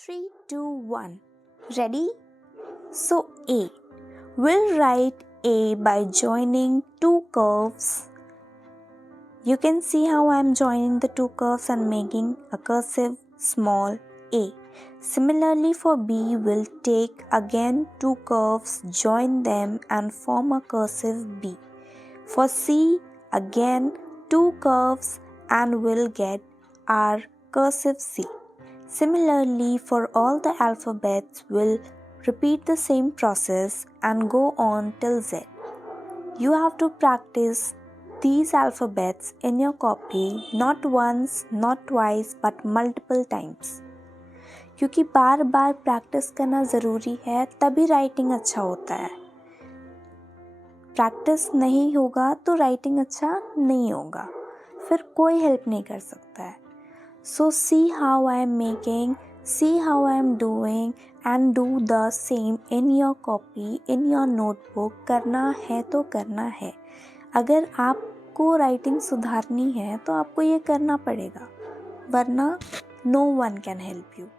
3, 2, 1. Ready? So A. We'll write A by joining two curves. You can see how I am joining the two curves and making a cursive small a. Similarly for B, we'll take again two curves, join them and form a cursive B. For C, again two curves and we'll get our cursive C. Similarly, for all the alphabets, we'll repeat the same process and go on till Z. You have to practice these alphabets in your copy not once, not twice, but multiple times. क्योंकि बार बार practice करना ज़रूरी है, तभी writing अच्छा होता है. Practice नहीं होगा तो राइटिंग अच्छा नहीं होगा, फिर कोई हेल्प नहीं कर सकता है. So see how I am making, see how I am doing and do the same in your copy, in your notebook. करना है तो करना है. अगर आपको राइटिंग सुधारनी है तो आपको ये करना पड़ेगा, वरना no one can help you.